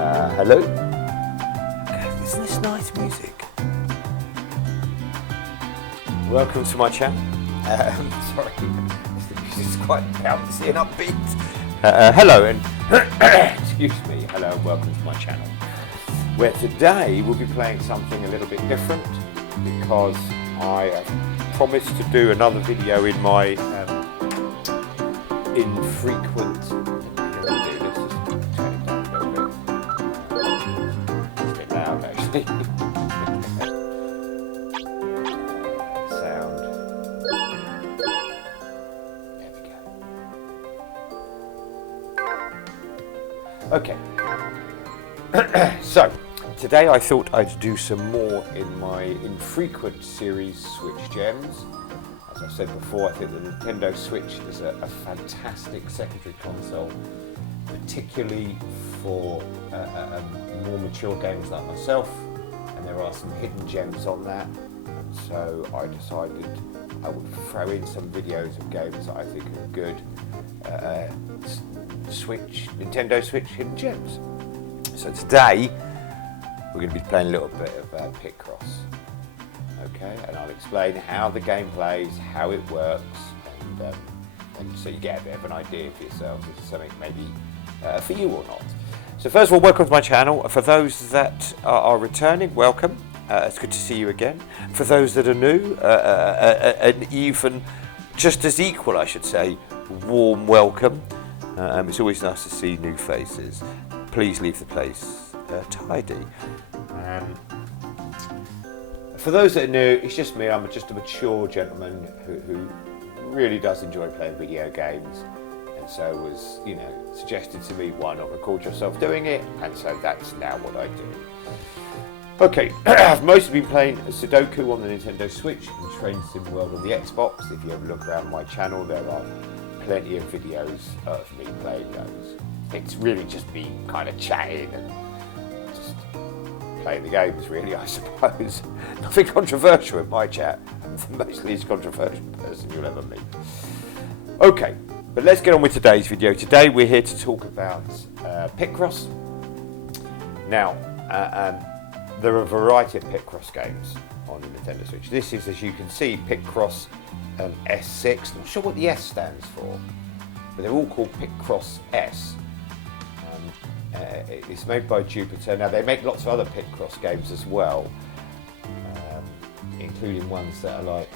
Hello? Isn't this nice music? Welcome to my channel. Sorry, this is quite bouncy and upbeat. Hello and excuse me. Hello and welcome to my channel. Where today we'll be playing something a little bit different because I have promised to do another video in my infrequent. Sound. There we go. Okay. So today I thought I'd do some more in my infrequent series Switch Gems. As I said before, I think the Nintendo Switch is a fantastic secondary console, particularly for more mature games like myself, and there are some hidden gems on that, and so I decided I would throw in some videos of games that I think are good Nintendo Switch hidden gems. So today we're going to be playing a little bit of Picross, okay, and I'll explain how the game plays, how it works, and so you get a bit of an idea for yourselves if it's something maybe for you or not. So first of all, welcome to my channel. For those that are returning, welcome. It's good to see you again. For those that are new, an even, just as equal, I should say, warm welcome. It's always nice to see new faces. Please leave the place tidy. For those that are new, it's just me. I'm just a mature gentleman who really does enjoy playing video games. So was, suggested to me, why not record yourself doing it? And so that's now what I do. Okay, I've mostly been playing Sudoku on the Nintendo Switch and Train Sim World on the Xbox. If you ever look around my channel, there are plenty of videos of me playing those. It's really just me kind of chatting and just playing the games, really, I suppose. Nothing controversial in my chat. I'm the most least controversial person you'll ever meet. Okay. But let's get on with today's video. Today we're here to talk about Picross. Now, there are a variety of Picross games on the Nintendo Switch. This is, as you can see, Picross S6. I'm not sure what the S stands for, but they're all called Picross S. It's made by Jupiter. Now, they make lots of other Picross games as well, including ones that are like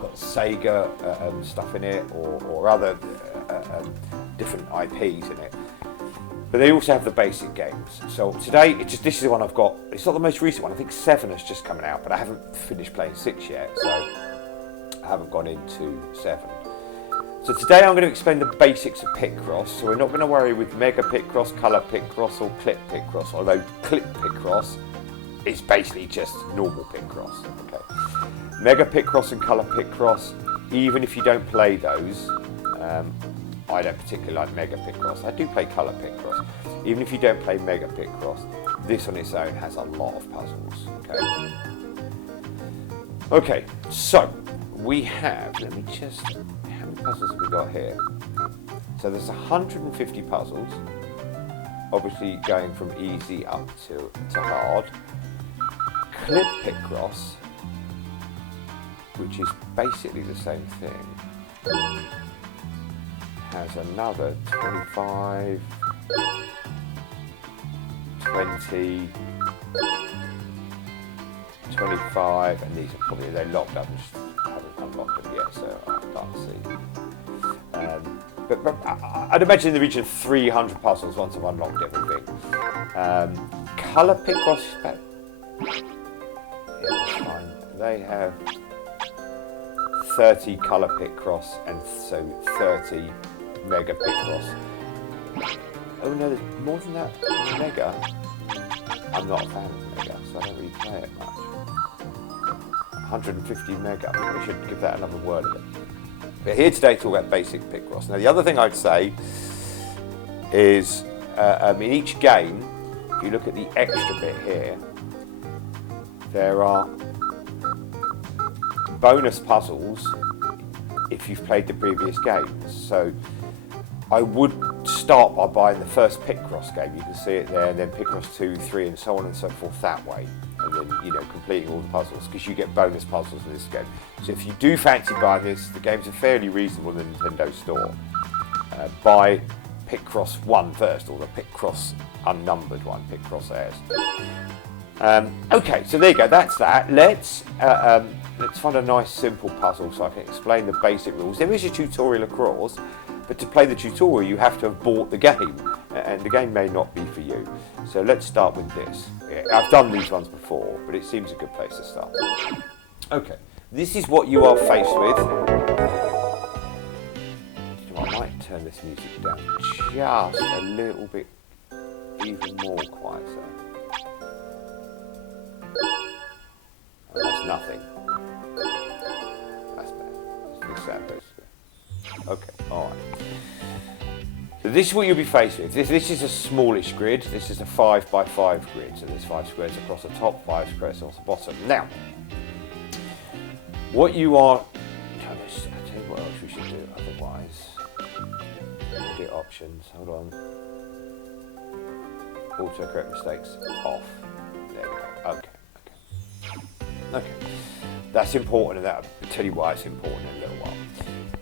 got Sega stuff in it, or other different IPs in it. But they also have the basic games. So today, this is the one I've got. It's not the most recent one. I think 7 has just come out, but I haven't finished playing 6 yet, so I haven't gone into 7. So today I'm going to explain the basics of Picross. So we're not going to worry with Mega Picross, Color Picross, or Clip Picross, although Clip Picross is basically just normal Picross. Okay. Mega Picross and Color Picross, even if you don't play those, I don't particularly like Mega Picross. I do play Color Picross. Even if you don't play Mega Picross, this on its own has a lot of puzzles. Okay, so we have, how many puzzles have we got here? So there's 150 puzzles, obviously going from easy up to hard. Clip Picross, which is basically the same thing, has another 25, 20, 25, and these are probably, they're locked up, I just haven't unlocked them yet, so I can't see. But I'd imagine in the region of 300 puzzles once I've unlocked everything. Color Picross, yeah, that's fine. They have 30 Color Picross and so 30 Mega Picross. Oh no, there's more than that. Mega. I'm not a fan of Mega, so I don't really play it much. 150 Mega. I should give that another word of it. But here today to talk about basic Picross. Now the other thing I'd say is in each game, if you look at the extra bit here, there are bonus puzzles if you've played the previous games. So I would start by buying the first Picross game. You can see it there, and then Picross 2, 3, and so on and so forth that way. And then, you know, completing all the puzzles, because you get bonus puzzles in this game. So if you do fancy buying this, the games are fairly reasonable in the Nintendo store. Buy Picross 1 first, or the Picross unnumbered one, Picross S. Okay, so there you go, that's that. Let's find a nice simple puzzle so I can explain the basic rules. There is a tutorial, of course, but to play the tutorial you have to have bought the game, and the game may not be for you. So let's start with this. I've done these ones before, but it seems a good place to start. Okay, this is what you are faced with. I might turn this music down just a little bit, even more quieter. Oh, that's nothing. That's better. Let's fix that basically. Okay, alright. So this is what you'll be faced with. This is a smallish grid. This is a 5 by 5 grid. So there's 5 squares across the top, 5 squares across the bottom. Now, what you are... I'll tell you what else we should do otherwise. Edit options, hold on. Autocorrect mistakes off. There we go. Okay. Okay, that's important, and I'll tell you why it's important in a little while.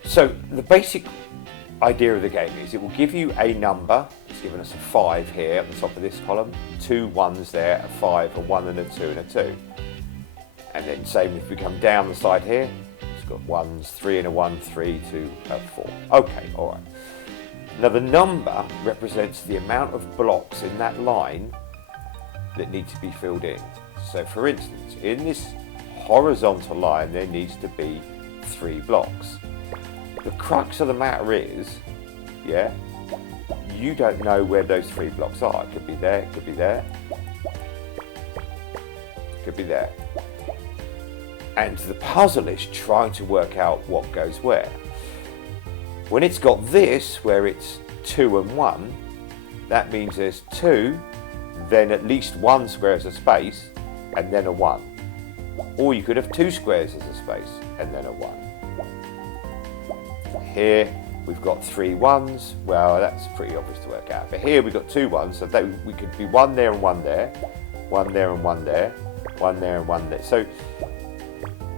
So the basic idea of the game is it will give you a number. It's given us a 5 here at the top of this column, 2 1s there, a 5, a 1 and a 2 and a 2. And then same if we come down the side here, it's got 1s, 3 and a 1, 3, 2, 4. Okay, all right. Now the number represents the amount of blocks in that line that need to be filled in. So for instance, in this horizontal line there needs to be 3 blocks. The crux of the matter is, yeah, you don't know where those 3 blocks are. It could be there, it could be there, it could be there. And the puzzle is trying to work out what goes where. When it's got this, where it's 2 and 1, that means there's 2, then at least 1 square as a space, and then a 1. Or you could have 2 squares as a space, and then a 1. Here we've got 3 1s, well that's pretty obvious to work out. But here we've got 2 1s, so we could be 1 there and 1 there, 1 there and 1 there, 1 there and 1 there. So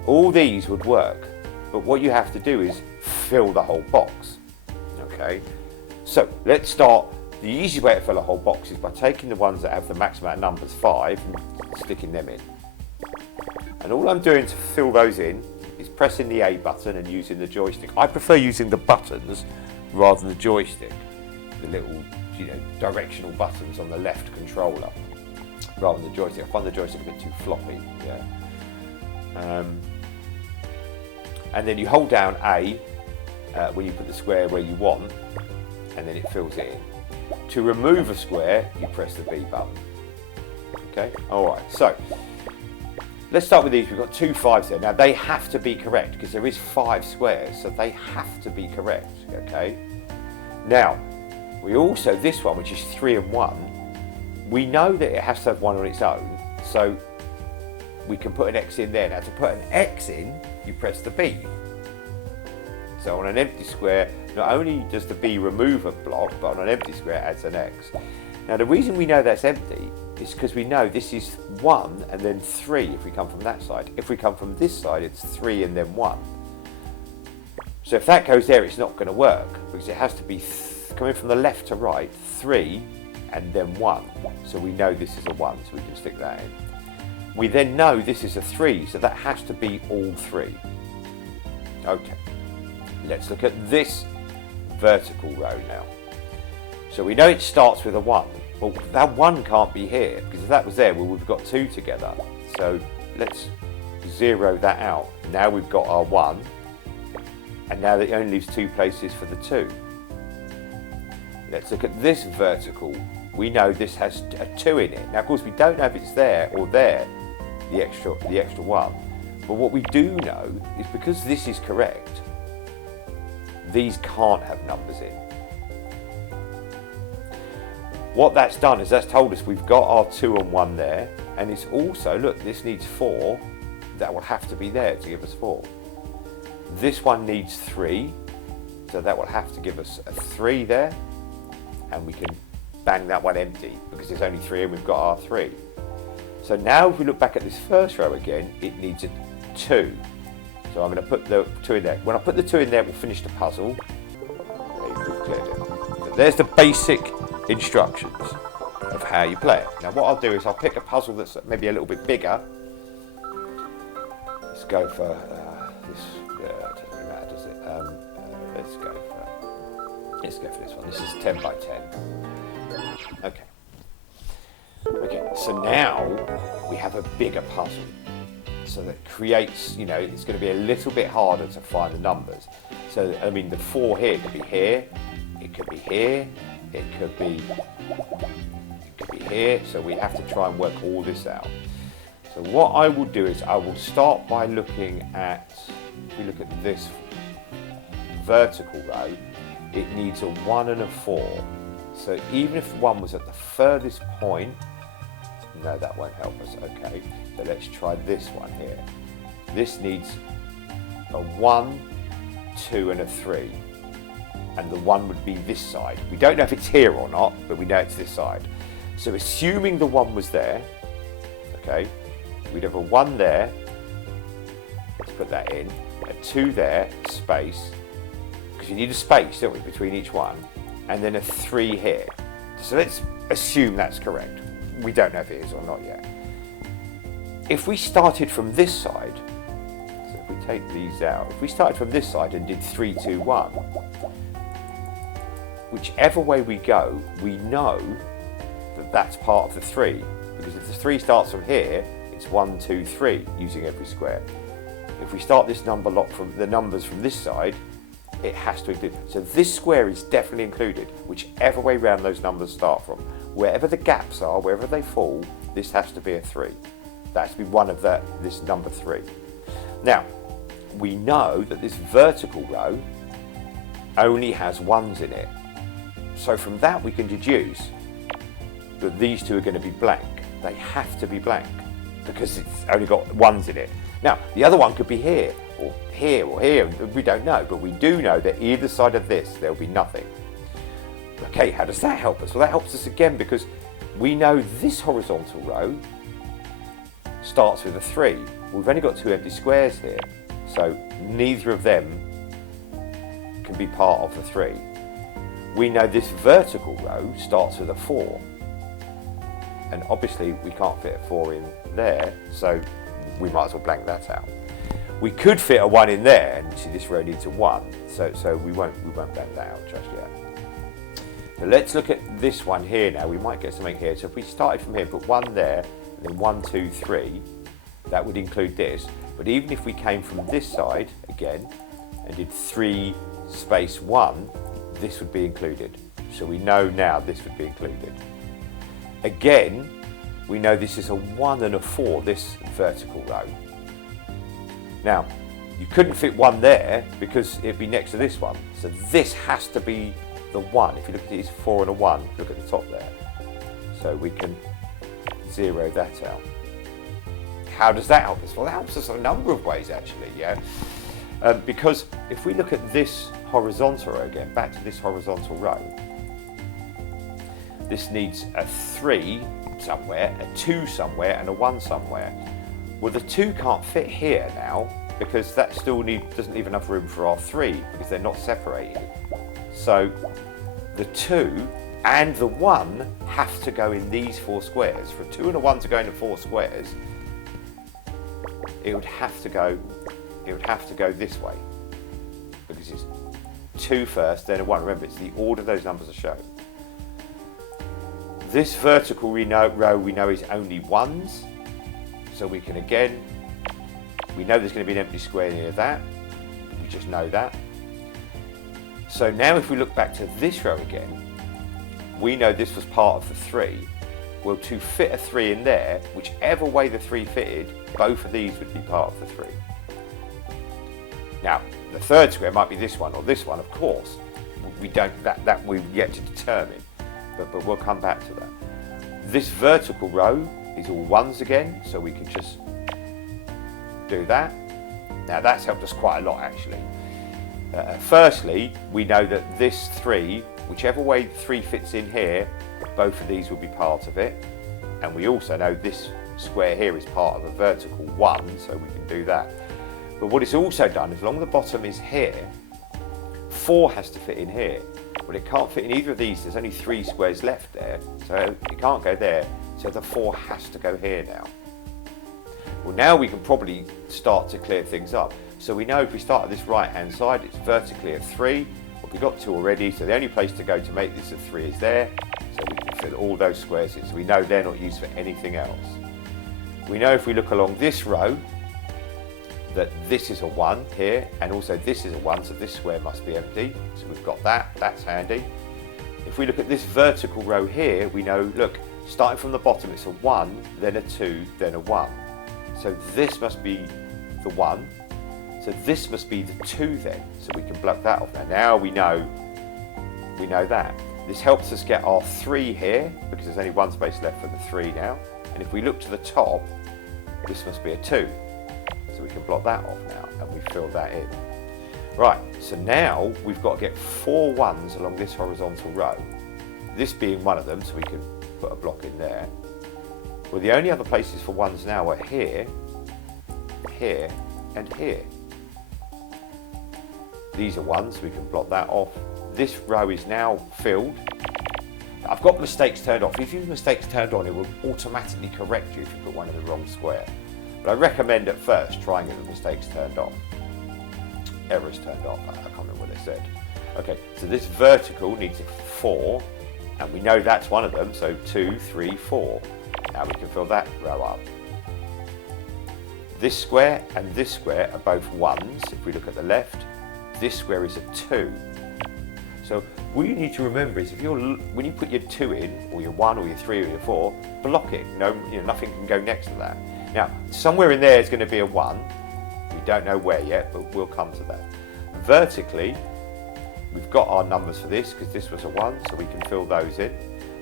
all these would work, but what you have to do is fill the whole box. Okay, so let's start. The easy way to fill a whole box is by taking the ones that have the max amount of numbers, 5, and sticking them in. And all I'm doing to fill those in is pressing the A button and using the joystick. I prefer using the buttons rather than the joystick, the little, you know, directional buttons on the left controller, rather than the joystick. I find the joystick a bit too floppy. Yeah. And then you hold down A when you put the square where you want, and then it fills it in. To remove a square, you press the B button. Okay, alright, so let's start with these. We've got 2 5s there. Now they have to be correct because there is 5 squares, so they have to be correct. Okay, now we also, this one which is 3 and 1, we know that it has to have 1 on its own, so we can put an X in there. Now to put an X in, you press the B. So on an empty square, not only does the B remove a block, but on an empty square it adds an X. Now the reason we know that's empty is because we know this is 1 and then 3 if we come from that side. If we come from this side, it's 3 and then 1. So if that goes there, it's not going to work because it has to be coming from the left to right, 3 and then 1. So we know this is a 1, so we can stick that in. We then know this is a 3, so that has to be all 3. Okay. Let's look at this vertical row now. So we know it starts with a 1. Well, that 1 can't be here, because if that was there, well, we've got 2 together. So let's 0 that out. Now we've got our 1, and now that only leaves 2 places for the 2. Let's look at this vertical. We know this has a 2 in it. Now, of course, we don't know if it's there or there, the extra 1. But what we do know is because this is correct, these can't have numbers in. What that's done is that's told us we've got our 2 and 1 there, and it's also, look, this needs 4, that will have to be there to give us 4. This one needs 3, so that will have to give us a 3 there, and we can bang that one empty because there's only 3 and we've got our 3. So now if we look back at this first row again, it needs a 2. So I'm going to put the 2 in there. When I put the 2 in there, we'll finish the puzzle. We've cleared it. So there's the basic instructions of how you play it. Now what I'll do is I'll pick a puzzle that's maybe a little bit bigger. Let's go for this. Doesn't really matter, does it? Let's go for this one. This is 10 by 10. Okay. Okay. So now we have a bigger puzzle. So that creates, you know, it's going to be a little bit harder to find the numbers. So I mean, the 4 here could be here. It could be here. It could be here. So we have to try and work all this out. So what I will do is I will start by looking at, if we look at this vertical row, it needs a 1 and a 4. So even if 1 was at the furthest point, no, that won't help us. Okay, so let's try this one here. This needs a 1, 2 and a 3. And the 1 would be this side. We don't know if it's here or not, but we know it's this side. So assuming the 1 was there, okay, we'd have a 1 there, let's put that in, a 2 there, space, because you need a space, don't we, between each one, and then a 3 here. So let's assume that's correct. We don't know if it is or not yet. If we started from this side, so if we take these out, if we started from this side and did 3, 2, 1, whichever way we go, we know that that's part of the 3, because if the 3 starts from here, it's 1, 2, 3 using every square. If we start this number lot from the numbers from this side, it has to include. So this square is definitely included, whichever way round those numbers start from. Wherever the gaps are, wherever they fall, this has to be a 3. That has to be one of this number 3. Now, we know that this vertical row only has 1s in it. So from that we can deduce that these 2 are going to be blank. They have to be blank because it's only got 1s in it. Now, the other one could be here, or here, or here. We don't know, but we do know that either side of this, there'll be nothing. Okay, how does that help us? Well, that helps us again because we know this horizontal row starts with a 3. We've only got 2 empty squares here, so neither of them can be part of the 3. We know this vertical row starts with a 4. And obviously we can't fit a 4 in there, so we might as well blank that out. We could fit a 1 in there, and see this row needs a 1, so we won't blank that out just yet. But let's look at this one here now. We might get something here. So if we started from here, put 1 there, and then 1, 2, 3, that would include this. But even if we came from this side again and did 3 space 1, this would be included. So we know now this would be included. Again, we know this is a 1 and a 4, this vertical row. Now, you couldn't fit 1 there because it'd be next to this one. So this has to be the 1. If you look at it, it's 4 and a 1. Look at the top there. So we can 0 that out. How does that help us? Well, that helps us a number of ways actually, yeah. Because if we look at this horizontal row again, back to this horizontal row, this needs a 3 somewhere, a 2 somewhere, and a 1 somewhere. Well, the 2 can't fit here now because that still doesn't leave enough room for our 3 because they're not separated. So the 2 and the 1 have to go in these 4 squares. For a 2 and a 1 to go into 4 squares, it would have to go this way because it's 2 first, then a 1. Remember, it's the order those numbers are shown. This vertical row we know is only 1s, so we can again, we know there's going to be an empty square near that, we just know that. So now if we look back to this row again, we know this was part of the 3. Well, to fit a 3 in there, whichever way the 3 fitted, both of these would be part of the 3. Now, the third square might be this one or this one, of course. We don't, that we've yet to determine, but we'll come back to that. This vertical row is all 1s again, so we can just do that. Now that's helped us quite a lot actually. Firstly, we know that this 3 whichever way 3 fits in here, both of these will be part of it. And we also know this square here is part of a vertical 1, so we can do that. But what it's also done is along the bottom is here, 4 has to fit in here. Well, it can't fit in either of these. There's only 3 squares left there, so it can't go there. So the 4 has to go here now. Well, now we can probably start to clear things up. So we know if we start at this right-hand side, it's vertically a 3. Well, we've got 2 already, so the only place to go to make this a 3 is there. So we can fill all those squares in. So we know they're not used for anything else. We know if we look along this row, that this is a 1 here, and also this is a 1, so this square must be empty. So we've got that, that's handy. If we look at this vertical row here, we know, look, starting from the bottom, it's a 1, then a 2, then a 1. So this must be the 1. So this must be the 2 then. So we can block that off now. Now we know that. This helps us get our 3 here, because there's only 1 space left for the 3 now. And if we look to the top, this must be a 2. So we can block that off now, and we fill that in. Right, so now we've got to get 4 1s along this horizontal row. This being one of them, so we can put a block in there. Well, the only other places for 1s now are here, here, and here. These are 1s, so we can block that off. This row is now filled. I've got mistakes turned off. If you have mistakes turned on, it will automatically correct you if you put one in the wrong square. But I recommend at first trying it with mistakes turned off. Errors turned off, I can't remember what they said. Okay, so this vertical needs a 4, and we know that's one of them, so 2, 3, 4. Now we can fill that row up. This square and this square are both 1s. If we look at the left, this square is a 2. So what you need to remember is when you put your 2 in, or your 1, or your 3, or your 4, block it. Nothing can go next to that. Now, somewhere in there is going to be a 1. We don't know where yet, but we'll come to that. Vertically, we've got our numbers for this, because this was a 1, so we can fill those in.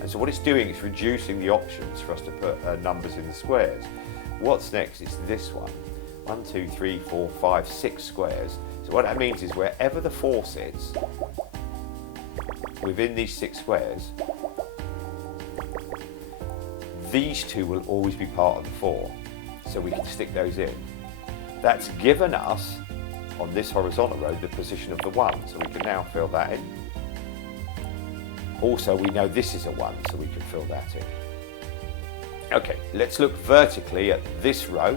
And so what it's doing is reducing the options for us to put numbers in the squares. What's next is this one. 1, 2, 3, 4, 5, 6 squares. So what that means is wherever the 4 sits, within these 6 squares, these 2 will always be part of the 4. So we can stick those in. That's given us, on this horizontal row, the position of the 1. So we can now fill that in. Also, we know this is a 1, so we can fill that in. Okay, let's look vertically at this row.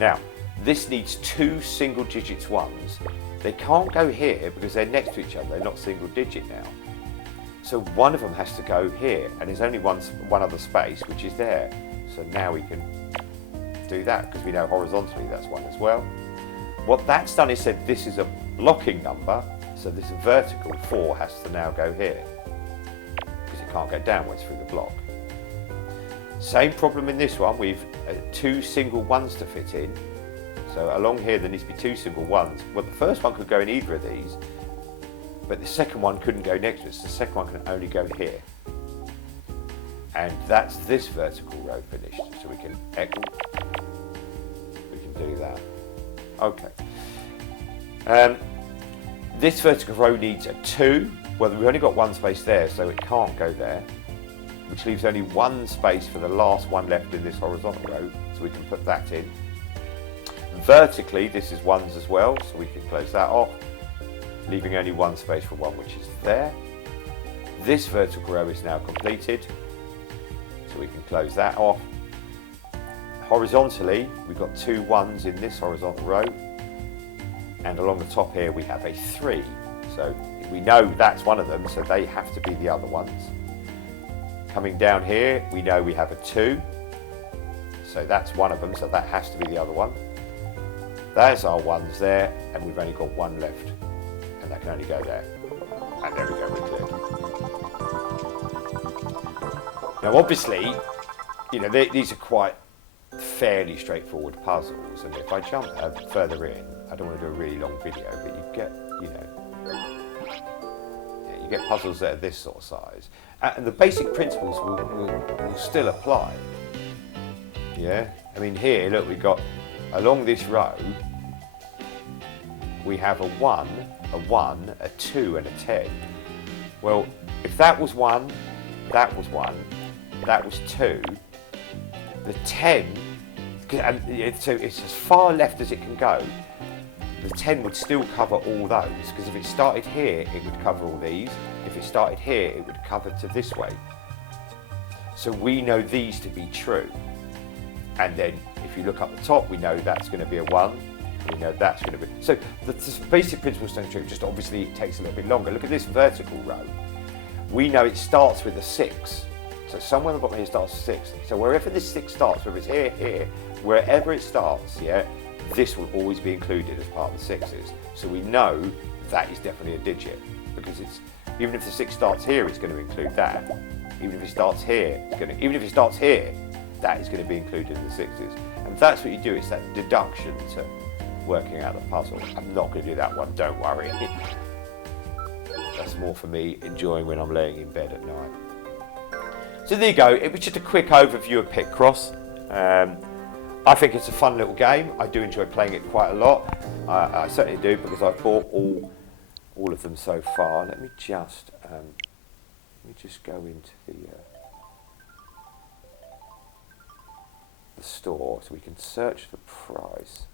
Now, this needs 2 single digits 1s. They can't go here because they're next to each other. They're not single digit now. So one of them has to go here, and there's only one other space, which is there. So now we can do that, because we know horizontally that's 1 as well. What that's done is said this is a blocking number, so this vertical 4 has to now go here, because it can't go downwards through the block. Same problem in this one. We've 2 single 1s to fit in. So along here there needs to be 2 single 1s. Well, the first one could go in either of these, but the second one couldn't go next to it. So the second one can only go here. And that's this vertical row finished. So we can do that. Okay. This vertical row needs a 2. Well, we've only got 1 space there, so it can't go there, which leaves only 1 space for the last one left in this horizontal row, so we can put that in. Vertically, this is 1s as well, so we can close that off, leaving only 1 space for 1, which is there. This vertical row is now completed, so we can close that off. Horizontally, we've got 2 1s in this horizontal row, and along the top here we have a 3. So we know that's one of them, so they have to be the other ones. Coming down here, we know we have a 2, so that's one of them, so that has to be the other one. There's our 1s there, and we've only got 1 left, and that can only go there. And there we go, we're cleared. Now obviously, these are quite fairly straightforward puzzles, and if I jump further in, I don't want to do a really long video, but you get puzzles that are this sort of size, and the basic principles will still apply. Yeah, I mean here, look, we've got along this row, we have a 1, a 2, and a 10. Well, if that was 1, that was 1, that was 2, the 10, and so it's as far left as it can go, the 10 would still cover all those, because if it started here, it would cover all these. If it started here, it would cover to this way. So we know these to be true. And then if you look up the top, we know that's going to be a 1. We know that's going to be... So the basic principle staying true, just obviously it takes a little bit longer. Look at this vertical row. We know it starts with a 6. So somewhere on the bottom here starts with 6. So wherever this 6 starts, whether it's here, here, wherever it starts, yeah, this will always be included as part of the 6s. So we know that is definitely a digit, because it's, even if the 6 starts here, it's going to include that. Even if it starts here, even if it starts here, that is going to be included in the 6s. And that's what you do, it's that deduction to working out the puzzle. I'm not going to do that one, don't worry. That's more for me enjoying when I'm laying in bed at night. So there you go, it was just a quick overview of Picross. I think it's a fun little game. I do enjoy playing it quite a lot. I certainly do, because I've bought all of them so far. Let me just go into the store so we can search the price.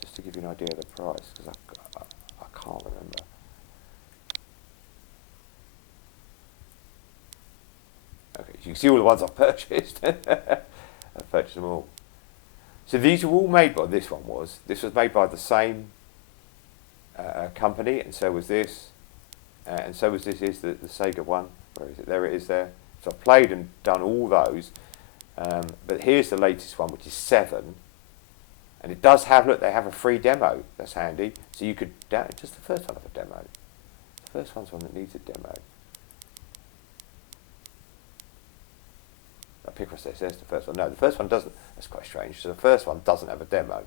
Just to give you an idea of the price, because I can't remember. Okay, so you can see all the ones I've purchased. I've purchased them all. So these were all made by, this was made by the same company, and so was this, and so was this, is the Sega one. Where is it? There it is there. So I've played and done all those, but here's the latest one, which is 7, and it does have, look, they have a free demo. That's handy. So you could, does the first one have a demo? The first one's one that needs a demo. Picross says there's the first one. No, the first one doesn't. That's quite strange. So the first one doesn't have a demo.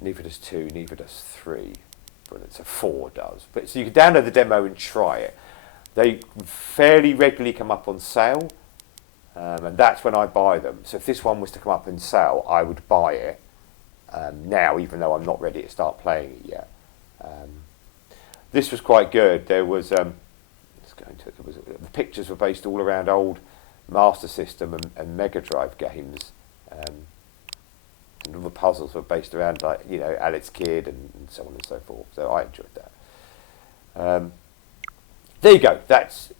Neither does 2, neither does 3. But it's a 4 does. But so you can download the demo and try it. They fairly regularly come up on sale, and that's when I buy them. So if this one was to come up in sale, I would buy it now, even though I'm not ready to start playing it yet. This was quite good. There was, the pictures were based all around old Master System and Mega Drive games, and all the puzzles were based around, like, you know, Alex Kidd and so on and so forth. So I enjoyed that. There you go. That's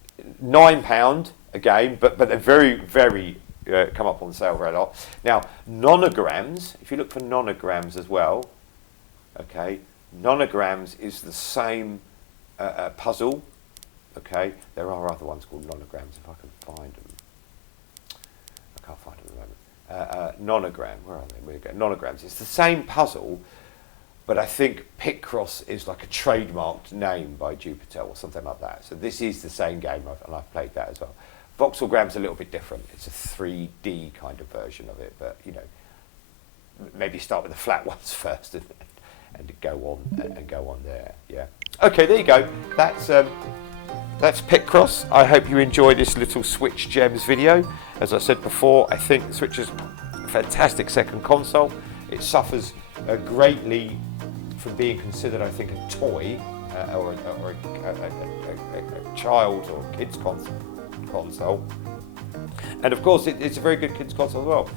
£9 a game, but they're very, very come up on sale very a lot. Now, nonograms. If you look for nonograms as well, okay, nonograms is the same puzzle. Okay, there are other ones called nonograms if I can find them. I can't find them at the moment. Nonogram, where are they? Where we go? Nonograms. It's the same puzzle, but I think Picross is like a trademarked name by Jupiter or something like that. So this is the same game, and I've played that as well. Voxelgram's a little bit different. It's a 3D kind of version of it, but you know, maybe start with the flat ones first and go on there. Yeah. Okay, there you go. That's Picross. I hope you enjoyed this little Switch Gems video. As I said before, I think the Switch is a fantastic second console. It suffers greatly from being considered, I think, a toy or a child or kid's console. And of course, it's a very good kid's console as well.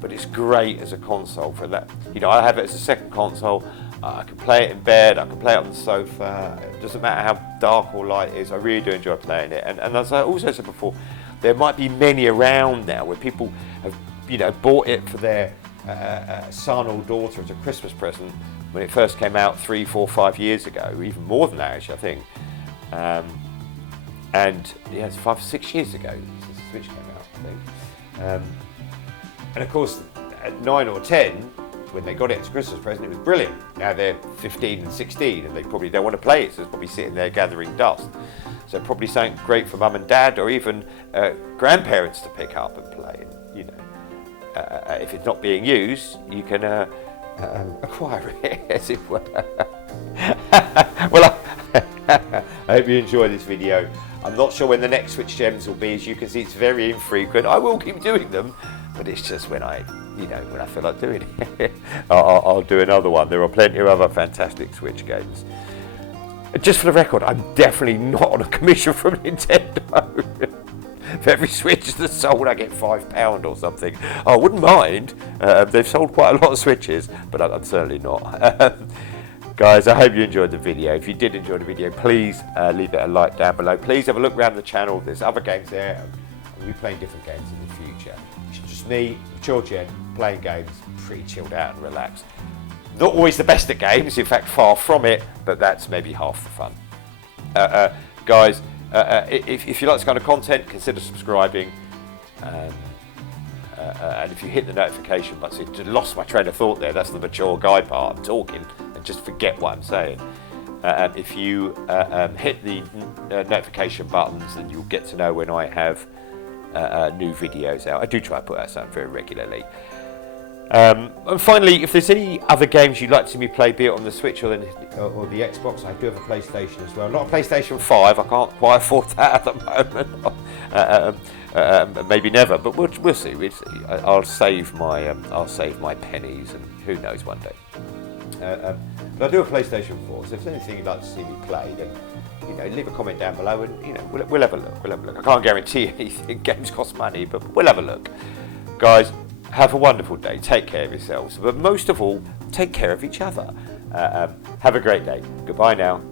But it's great as a console for that. You know, I have it as a second console. I can play it in bed, I can play it on the sofa. It doesn't matter how dark or light it is, I really do enjoy playing it. And as I also said before, there might be many around now where people have, you know, bought it for their son or daughter as a Christmas present when it first came out 3, 4, 5 years ago, or even more than that actually, I think. And yeah, it's 5 or 6 years ago since the Switch came out, I think. And of course, at 9 or 10, when they got it as a Christmas present, it was brilliant. Now they're 15 and 16 and they probably don't want to play it, so it's probably sitting there gathering dust. So probably something great for mum and dad or even grandparents to pick up and play. And, you know, if it's not being used, you can acquire it, as it were. Well, I hope you enjoyed this video. I'm not sure when the next Switch Gems will be. As you can see, it's very infrequent. I will keep doing them, but it's just when I feel like doing it. I'll do another one. There are plenty of other fantastic Switch games. Just for the record, I'm definitely not on a commission from Nintendo. For every Switch that's sold, I get £5 or something. I wouldn't mind. They've sold quite a lot of Switches, but I'm certainly not. Guys, I hope you enjoyed the video. If you did enjoy the video, please leave it a like down below. Please have a look around the channel. There's other games there. I'll be playing different games in the future. It's just me, mature gen, playing games, pretty chilled out and relaxed. Not always the best at games, in fact, far from it, but that's maybe half the fun. Guys, if you like this kind of content, consider subscribing. And if you hit the notification button, so I lost my train of thought there, that's the mature guy part. I'm talking and just forget what I'm saying. If you hit the notification buttons, then you'll get to know when I have new videos out. I do try to put out something very regularly. And finally, if there's any other games you'd like to see me play, be it on the Switch or the Xbox, I do have a PlayStation as well. Not a PlayStation 5, I can't quite afford that at the moment. Maybe never, but we'll see. I'll save my pennies, and who knows, one day. But I do have a PlayStation 4, so if there's anything you'd like to see me play, then leave a comment down below, and we'll have a look. I can't guarantee anything. Games cost money, but we'll have a look, guys. Have a wonderful day, take care of yourselves, but most of all, take care of each other. Have a great day. Goodbye now.